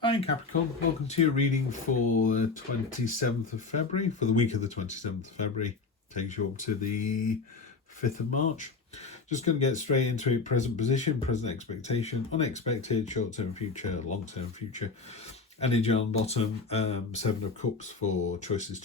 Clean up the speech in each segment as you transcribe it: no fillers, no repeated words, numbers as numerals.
Hi Capricorn, welcome to your reading for the 27th of February, for the week of the 27th of February. Takes you up to the 5th of March. Just going to get straight into it. Present position, present expectation, unexpected, short-term future, long-term future. Energy on bottom, 7 of Cups for choices.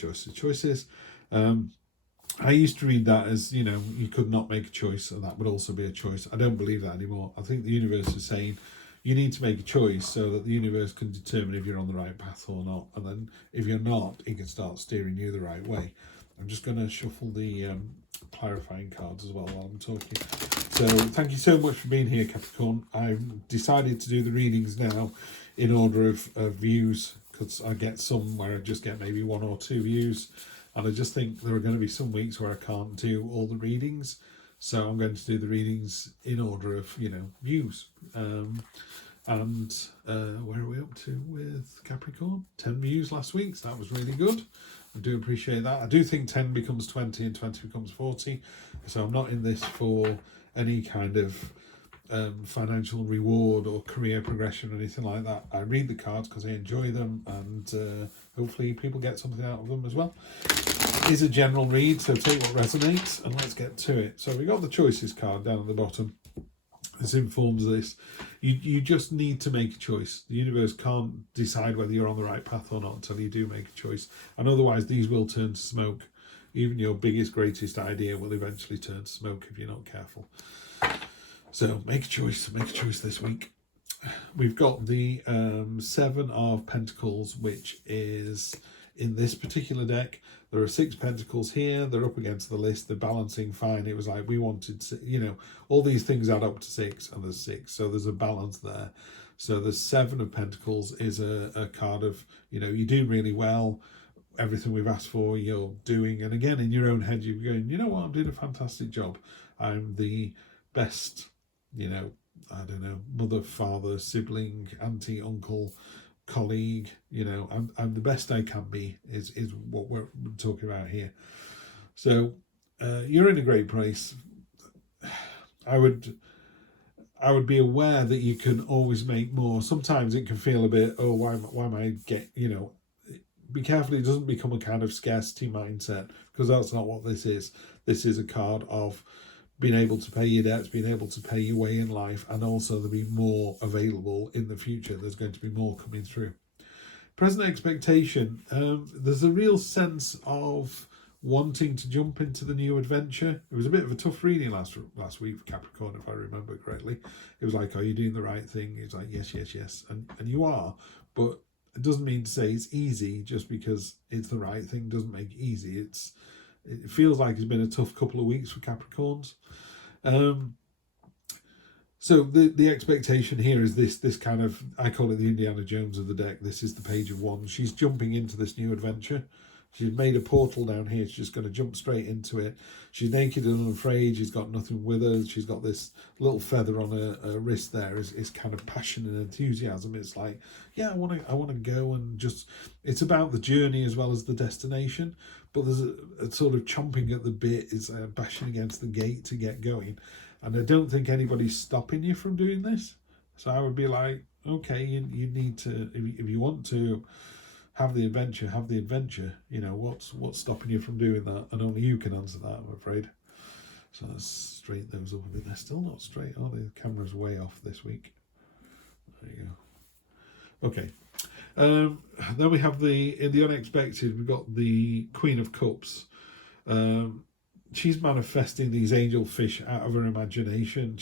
I used to read that as, you could not make a choice, and that would also be a choice. I don't believe that anymore. I think the universe is saying, you need to make a choice so that the universe can determine if you're on the right path or not. And then if you're not, it can start steering you the right way. I'm just going to shuffle the clarifying cards as well while I'm talking. So thank you so much for being here, Capricorn. I've decided to do the readings now in order of views, because I get some where I just get maybe 1 or 2 views. And I just think there are going to be some weeks where I can't do all the readings. So I'm going to do the readings in order of, views. And where are we up to with Capricorn? 10 views last week, so that was really good. I do appreciate that. I do think 10 becomes 20 and 20 becomes 40. So I'm not in this for any kind of financial reward or career progression or anything like that. I read the cards because I enjoy them, and hopefully people get something out of them as well. It is a general read, so take what resonates and let's get to it. So we got the choices card down at the bottom. This informs this. You just need to make a choice. The universe can't decide whether you're on the right path or not until you do make a choice. And otherwise these will turn to smoke. Even your biggest, greatest idea will eventually turn to smoke if you're not careful. So make a choice this week. We've got the 7 of Pentacles, which is in this particular deck. There are 6 pentacles here. They're up against the list. They're balancing fine. It was like we wanted, all these things add up to 6, and there's 6. So there's a balance there. So the 7 of Pentacles is a card of, you do really well. Everything we've asked for, you're doing. And again, in your own head, you're going, you know what, I'm doing a fantastic job. I'm the best, I don't know, mother, father, sibling, auntie, uncle, colleague, I'm the best I can be is what we're talking about here. So you're in a great place. I would be aware that you can always make more. Sometimes it can feel a bit, why am I be careful it doesn't become a kind of scarcity mindset, because that's not what this is. This is a card of being able to pay your debts, being able to pay your way in life, and also there'll be more available in the future. There's going to be more coming through. Present expectation. There's a real sense of wanting to jump into the new adventure. It was a bit of a tough reading last week for Capricorn, if I remember correctly. It was like, are you doing the right thing? It's like, yes. And you are, but it doesn't mean to say it's easy. Just because it's the right thing doesn't make it easy. It feels like it's been a tough couple of weeks for Capricorns. So the expectation here is this kind of, I call it the Indiana Jones of the deck. This is the Page of Wands. She's jumping into this new adventure. She's made a portal down here. She's just going to jump straight into it. She's naked and unafraid. She's got nothing with her. She's got this little feather on her wrist there. Is kind of passion and enthusiasm. It's like, yeah, I want to go and just. It's about the journey as well as the destination. But there's a sort of chomping at the bit. It's bashing against the gate to get going. And I don't think anybody's stopping you from doing this. So I would be like, okay, you need to, if you want to have the adventure. What's stopping you from doing that? And only you can answer that, I'm afraid. So let's straighten those up a bit. They're still not straight, are they? The camera's way off this week. There you go. Okay. Then we have in the unexpected, we've got the Queen of Cups. She's manifesting these angel fish out of her imagination.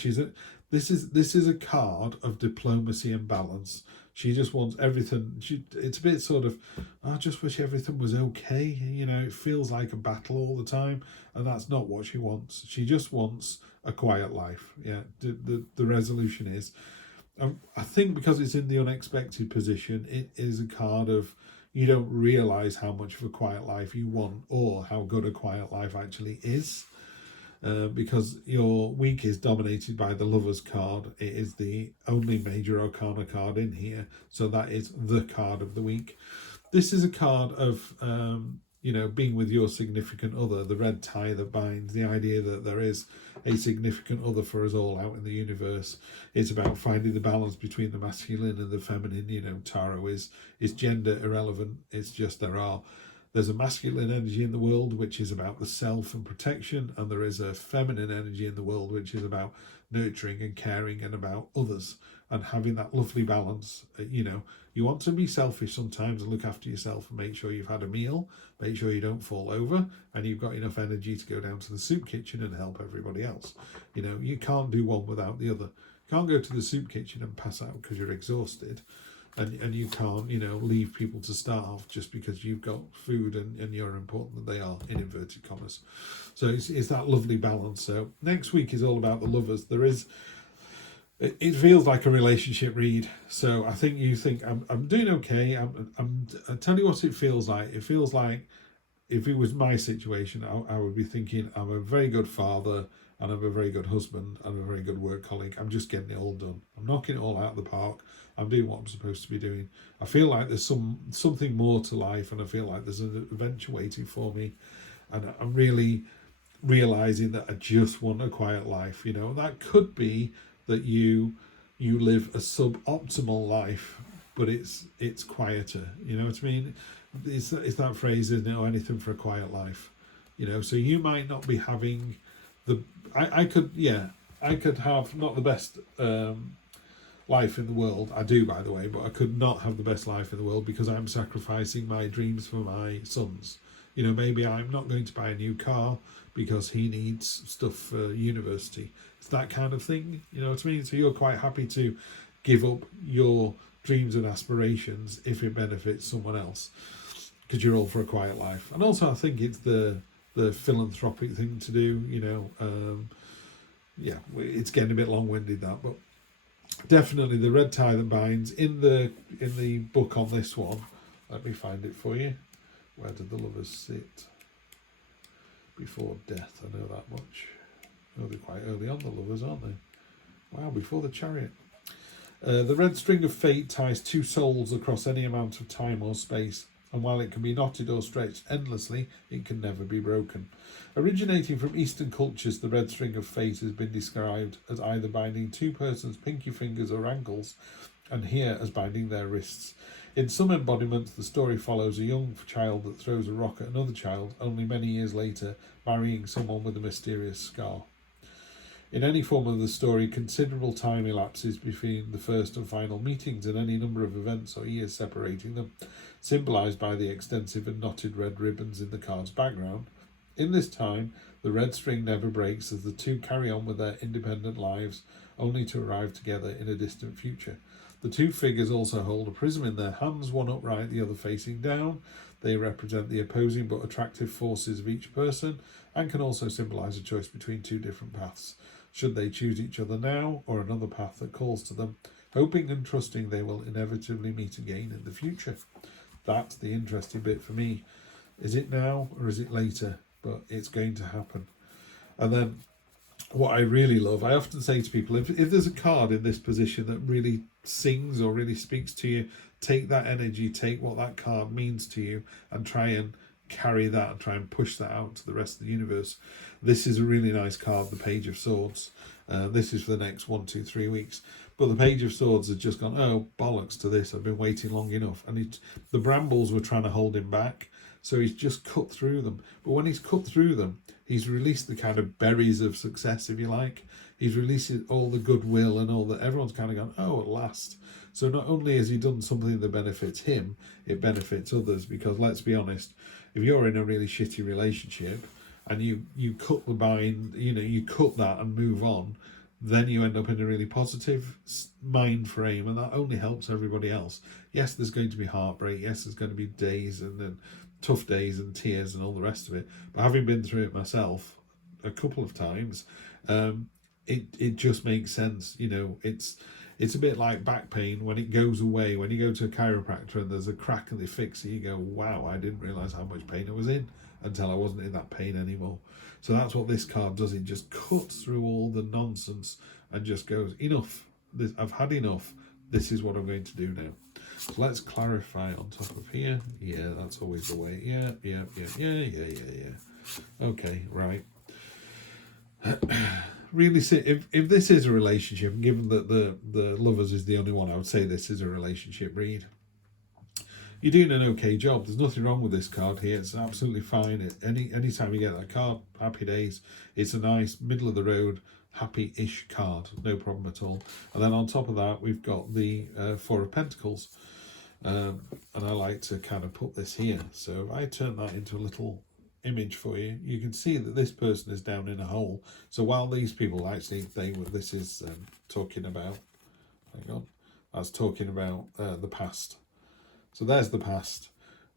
This is a card of diplomacy and balance. She just wants everything. It's a bit sort of, I just wish everything was okay. It feels like a battle all the time, and that's not what she wants. She just wants a quiet life. Yeah, the resolution is, I think because it's in the unexpected position, it is a card of, you don't realise how much of a quiet life you want or how good a quiet life actually is. Because your week is dominated by the Lover's card. It is the only major arcana card in here. So that is the card of the week. This is a card of you know, being with your significant other, the red tie that binds, the idea that there is a significant other for us all out in the universe. It's about finding the balance between the masculine and the feminine. You know, tarot is gender irrelevant. It's just there's a masculine energy in the world which is about the self and protection, and there is a feminine energy in the world which is about nurturing and caring and about others, and having that lovely balance. You know, you want to be selfish sometimes and look after yourself and make sure you've had a meal, make sure you don't fall over, and you've got enough energy to go down to the soup kitchen and help everybody else. You know, you can't do one without the other. You can't go to the soup kitchen and pass out because you're exhausted, and you can't, you know, leave people to starve just because you've got food and you're important that they are, in inverted commas. So it's that lovely balance. So next week is all about the lovers. It feels like a relationship read. So I think you think I'm doing okay. I tell you what it feels like. It feels like if it was my situation, I would be thinking I'm a very good father, and I'm a very good husband, and I'm a very good work colleague. I'm just getting it all done. I'm knocking it all out of the park. I'm doing what I'm supposed to be doing. I feel like there's something more to life, and I feel like there's an adventure waiting for me. And I'm really realizing that I just want a quiet life. You know, that could be that you live a suboptimal life, but it's quieter. You know what I mean? It's that phrase, isn't it? Or anything for a quiet life. You know, so you might not be having I could have not the best life in the world. I do, by the way, but I could not have the best life in the world because I'm sacrificing my dreams for my sons. You know, maybe I'm not going to buy a new car because he needs stuff for university. It's that kind of thing, you know what I mean? So you're quite happy to give up your dreams and aspirations if it benefits someone else, because you're all for a quiet life. And also I think it's the philanthropic thing to do, you know. It's getting a bit long-winded, that, but definitely the red tie that binds. In the book on this one, let me find it for you. Where did the lovers sit before death? I know that much. Oh, they're quite early on, the lovers, aren't they? Wow, before the Chariot. The red string of fate ties two souls across any amount of time or space, and while it can be knotted or stretched endlessly, it can never be broken. Originating from Eastern cultures, the red string of fate has been described as either binding two persons' pinky fingers or ankles, and here as binding their wrists. In some embodiments, the story follows a young child that throws a rock at another child, only many years later marrying someone with a mysterious scar. In any form of the story, considerable time elapses between the first and final meetings, and any number of events or years separating them, symbolised by the extensive and knotted red ribbons in the card's background. In this time, the red string never breaks as the two carry on with their independent lives, only to arrive together in a distant future. The two figures also hold a prism in their hands, one upright, the other facing down. They represent the opposing but attractive forces of each person, and can also symbolise a choice between two different paths, should they choose each other now or another path that calls to them, hoping and trusting they will inevitably meet again in the future. That's the interesting bit for me. Is it now or is it later? But it's going to happen. And then what I really love, I often say to people, if there's a card in this position that really sings or really speaks to you, take that energy, take what that card means to you, and try and carry that and try and push that out to the rest of the universe. This is a really nice card, the Page of Swords. This is for the next 1, 2, 3 weeks. But the Page of Swords has just gone, oh, bollocks to this. I've been waiting long enough. And the brambles were trying to hold him back. So he's just cut through them. But when he's cut through them, he's released the kind of berries of success, if you like. He's released all the goodwill and all that. Everyone's kind of gone, oh, at last. So not only has he done something that benefits him, it benefits others. Because let's be honest, if you're in a really shitty relationship and you cut the bind, you cut that and move on, then you end up in a really positive mind frame, and that only helps everybody else. Yes, there's going to be heartbreak. Yes, there's going to be days and then tough days and tears and all the rest of it. But having been through it myself a couple of times, it just makes sense. It's a bit like back pain. When it goes away, when you go to a chiropractor and there's a crack and they fix it, you go, wow, I didn't realise how much pain I was in until I wasn't in that pain anymore. So that's what this card does. It just cuts through all the nonsense and just goes, enough. I've had enough. This is what I'm going to do now. So let's clarify on top of here. Yeah, that's always the way. Yeah. Okay, right. Really, if this is a relationship, given that the Lovers is the only one, I would say this is a relationship read. You're doing an okay job. There's nothing wrong with this card here. It's absolutely fine. Any time you get that card, happy days. It's a nice middle of the road, happy-ish card. No problem at all. And then on top of that, we've got the Four of Pentacles. And I like to kind of put this here. So if I turn that into a little image for you, you can see that this person is down in a hole. So while these people actually, this is talking about, hang on, that's talking about the past. So there's the past,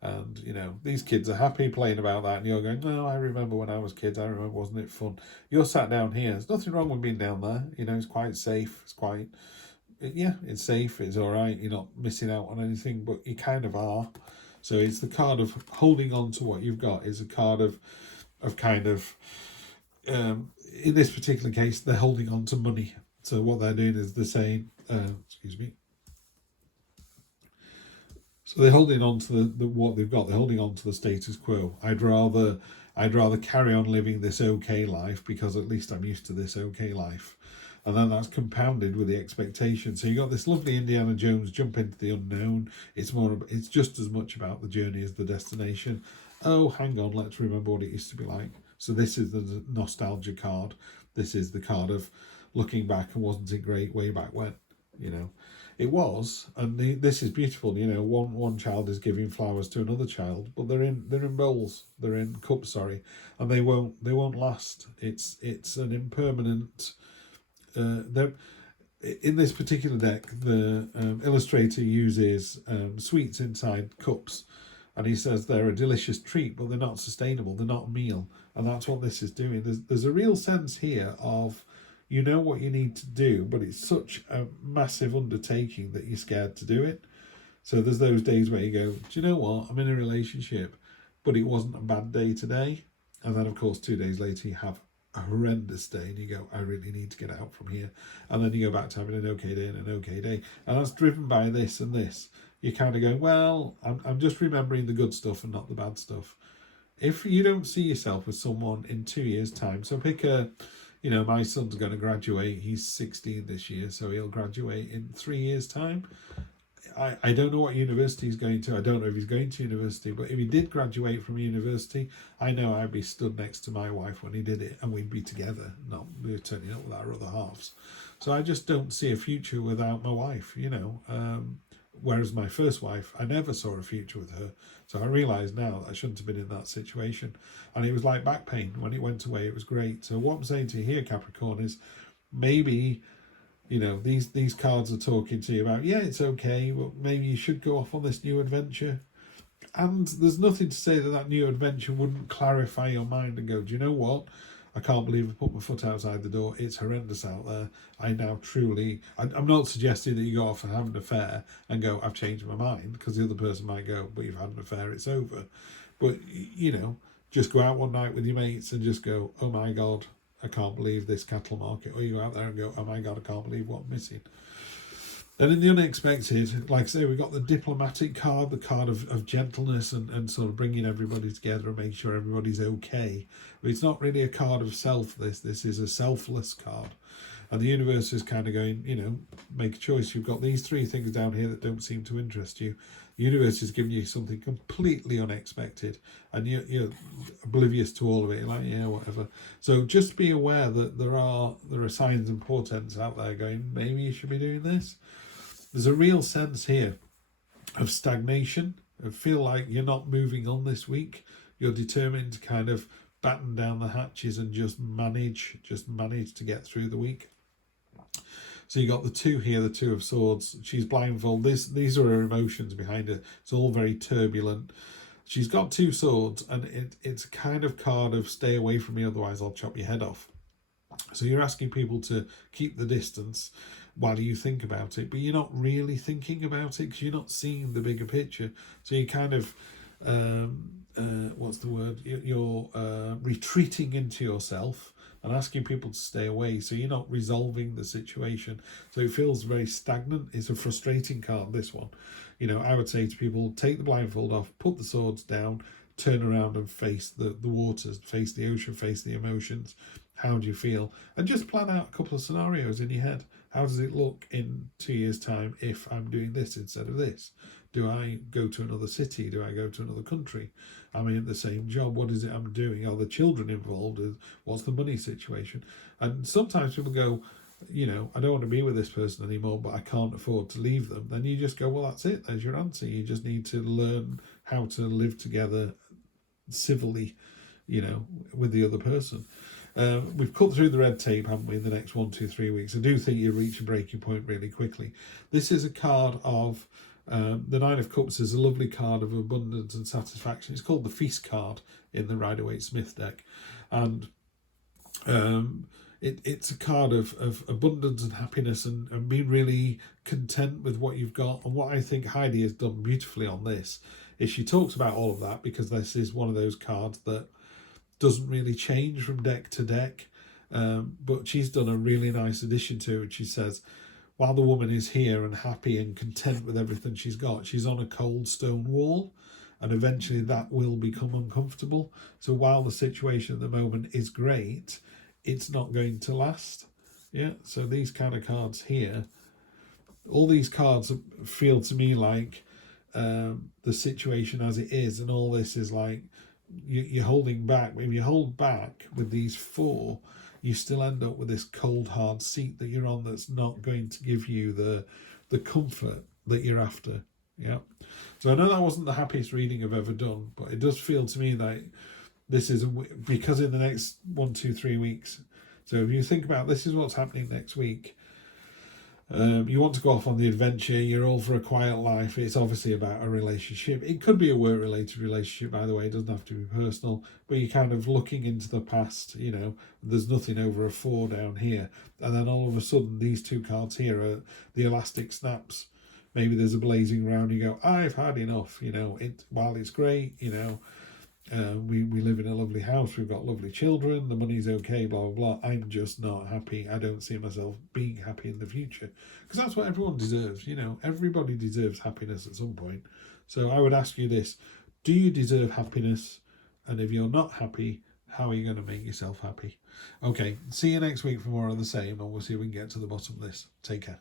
and you know, these kids are happy playing about that, and you're going, no, I remember when I was kids, I remember, wasn't it fun? You're sat down here. There's nothing wrong with being down there. You know, it's quite safe. It's quite, yeah, it's safe. It's all right. You're not missing out on anything, but you kind of are. So it's the card of holding on to what you've got. Is a card of kind of, in this particular case, they're holding on to money. So what they're doing is they're saying, excuse me. So they're holding on to the what they've got. They're holding on to the status quo. I'd rather carry on living this okay life because at least I'm used to this okay life. And then that's compounded with the expectation. So you got this lovely Indiana Jones jump into the unknown. It's just as much about the journey as the destination. Oh, hang on, let's remember what it used to be like. So this is the nostalgia card. This is the card of looking back and wasn't it great way back when, you know. It was, and this is beautiful. You know, one child is giving flowers to another child, but they're in bowls, they're in cups, sorry, and they won't last. It's an impermanent. In this particular deck, the illustrator uses sweets inside cups, and he says they're a delicious treat, but they're not sustainable. They're not a meal, and that's what this is doing. There's a real sense here of, you know what you need to do, but it's such a massive undertaking that you're scared to do it. So there's those days where you go, do you know what? I'm in a relationship, but it wasn't a bad day today. And then, of course, 2 days later, you have a horrendous day and you go, I really need to get out from here. And then you go back to having an okay day and an okay day. And that's driven by this and this. You're kind of going, well, I'm just remembering the good stuff and not the bad stuff. If you don't see yourself with someone in 2 years' time, so pick a... You know, my son's going to graduate. He's 16 this year, so he'll graduate in 3 years' time. I don't know what university he's going to. I don't know if he's going to university, but if he did graduate from university, I know I'd be stood next to my wife when he did it, and we'd be together, not we were turning up with our other halves. So I just don't see a future without my wife, you know. Whereas my first wife, I never saw a future with her. So I realise now that I shouldn't have been in that situation. And it was like back pain. When it went away, it was great. So what I'm saying to you here, Capricorn, is maybe, you know, these cards are talking to you about, yeah, it's okay, but maybe you should go off on this new adventure. And there's nothing to say that that new adventure wouldn't clarify your mind and go, do you know what? I can't believe I put my foot outside the door. It's horrendous out there. I now truly... I'm not suggesting that you go off and have an affair and go, I've changed my mind, because the other person might go, but you've had an affair, it's over. But, you know, just go out one night with your mates and just go, oh my God, I can't believe this cattle market. Or you go out there and go, oh my God, I can't believe what I'm missing. And in the unexpected, like I say, we've got the diplomatic card, the card of gentleness and sort of bringing everybody together and making sure everybody's okay. But it's not really a card of self, this is a selfless card. And the universe is kind of going, you know, make a choice. You've got these three things down here that don't seem to interest you. The universe is giving you something completely unexpected, and you're oblivious to all of it. You're like, yeah, whatever. So just be aware that there are signs and portents out there going, maybe you should be doing this. There's a real sense here of stagnation. I feel like you're not moving on this week. You're determined to kind of batten down the hatches and just manage to get through the week. So you got the two here, the Two of Swords. She's blindfolded. These are her emotions behind her. It's all very turbulent. She's got two swords, and it's a kind of card of stay away from me, otherwise I'll chop your head off. So you're asking people to keep the distance while you think about it, but you're not really thinking about it because you're not seeing the bigger picture. So you kind of, what's the word? You're retreating into yourself. and asking people to stay away. So you're not resolving the situation. So it feels very stagnant. It's a frustrating card, this one. You know, I would say to people, take the blindfold off, put the swords down, turn around and face the waters, face the ocean, face the emotions. How do you feel? And just plan out a couple of scenarios in your head. How does it look in 2 years' time if I'm doing this instead of this? Do I go to another city? Do I go to another country? Am I in the same job? What is it I'm doing? Are the children involved? What's the money situation? And sometimes people go, you know, I don't want to be with this person anymore, but I can't afford to leave them. Then you just go, well, that's it. There's your answer. You just need to learn how to live together civilly, you know, with the other person. We've cut through the red tape, haven't we, in the next 1, 2, 3 weeks. I do think you reach a breaking point really quickly. This is a card of, the Nine of Cups is a lovely card of abundance and satisfaction. It's called the Feast card in the Rider-Waite Smith deck. And it's a card of abundance and happiness and being really content with what you've got. And what I think Heidi has done beautifully on this is she talks about all of that, because this is one of those cards that doesn't really change from deck to deck, but she's done a really nice addition to it. She says, while the woman is here and happy and content with everything she's got, she's on a cold stone wall, and eventually that will become uncomfortable. So while the situation at the moment is great, it's not going to last. Yeah, so these kind of cards here, all these cards feel to me like the situation as it is, and all this is like you're holding back. If you hold back with these four, you still end up with this cold hard seat that you're on that's not going to give you the comfort that you're after. Yeah, so I know that wasn't the happiest reading I've ever done, but it does feel to me that this is because in the next 1, 2, 3 weeks, so if you think about this is what's happening next week, you want to go off on the adventure, you're all for a quiet life. It's obviously about a relationship. It could be a work related relationship, by the way. It doesn't have to be personal, but you're kind of looking into the past. You know, there's nothing over a 4 down here, and then all of a sudden these two cards here are the elastic snaps. Maybe there's a blazing round, you go, I've had enough. You know, while it's great, you know, we live in a lovely house, we've got lovely children, the money's okay, blah, blah, blah. I'm just not happy. I don't see myself being happy in the future. Because that's what everyone deserves, you know. Everybody deserves happiness at some point. So I would ask you this. Do you deserve happiness? And if you're not happy, how are you going to make yourself happy? Okay, see you next week for more of the same, and we'll see if we can get to the bottom of this. Take care.